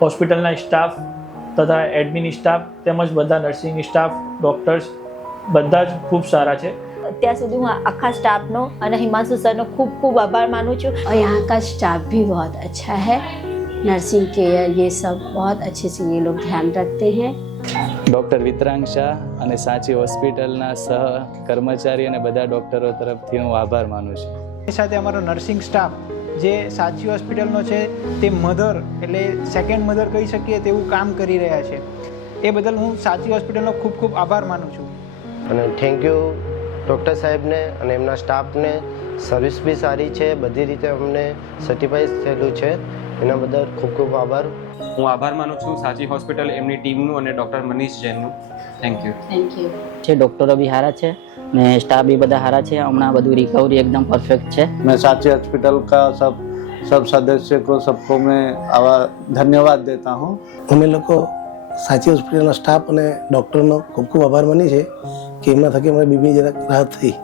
હોસ્પિટલના સ્ટાફ તથા admin staff તેમજ બધા નર્સિંગ સ્ટાફ, ડૉક્ટર્સ બધા જ ખૂબ સારા છે. અત્યાર સુધી હું આખા સ્ટાફનો અને હિમાંशु સરનો ખૂબ ખૂબ આભાર માનું છું. और यहाँ का स्टाफ भी बहुत अच्छा है. नर्सिंग केयर ये सब बहुत अच्छे से ये लोग ध्यान रखते हैं. ડૉક્ટર વિતરાંગ શાહ અને સાચી હોસ્પિટલના સહ કર્મચારી અને બધા ડૉક્ટરો તરફથી હું આભાર માનું છું. એ સાથે અમારો નર્સિંગ સ્ટાફ જે સાચી હોસ્પિટલનો છે તે મધર એટલે સેકન્ડ મધર કહી શકીએ તેવું કામ કરી રહ્યા છે. એ બદલ હું સાચી હોસ્પિટલનો ખૂબ ખૂબ આભાર માનું છું. અને થેન્ક યુ ડૉક્ટર સાહેબને અને એમના સ્ટાફને. સર્વિસ બી સારી છે, બધી રીતે અમને સર્ટિફાઈડ થયેલું છે, એના બદલ ખૂબ ખૂબ આભાર. હું આભાર માનું છું સાચી હોસ્પિટલ, એમની ટીમનું અને ડૉક્ટર મનીષ જૈનનું. Thank you. છે ડૉક્ટરો બી સારા છે ને સ્ટાફ भी બધા સારા છે. હમણાં બધું રિકવરી एकदम परफेक्ट છે. मैं साची हॉस्पिटल का सब सदस्य को सबको मैं धन्यवाद देता हूँ. અમે લોકો સાચી હોસ્પિટલના સ્ટાફ અને ડૉક્ટરનો ખૂબ ખૂબ આભાર માની છે કે એમના થકી અમારી બીબી જરાક રાહત થઈ.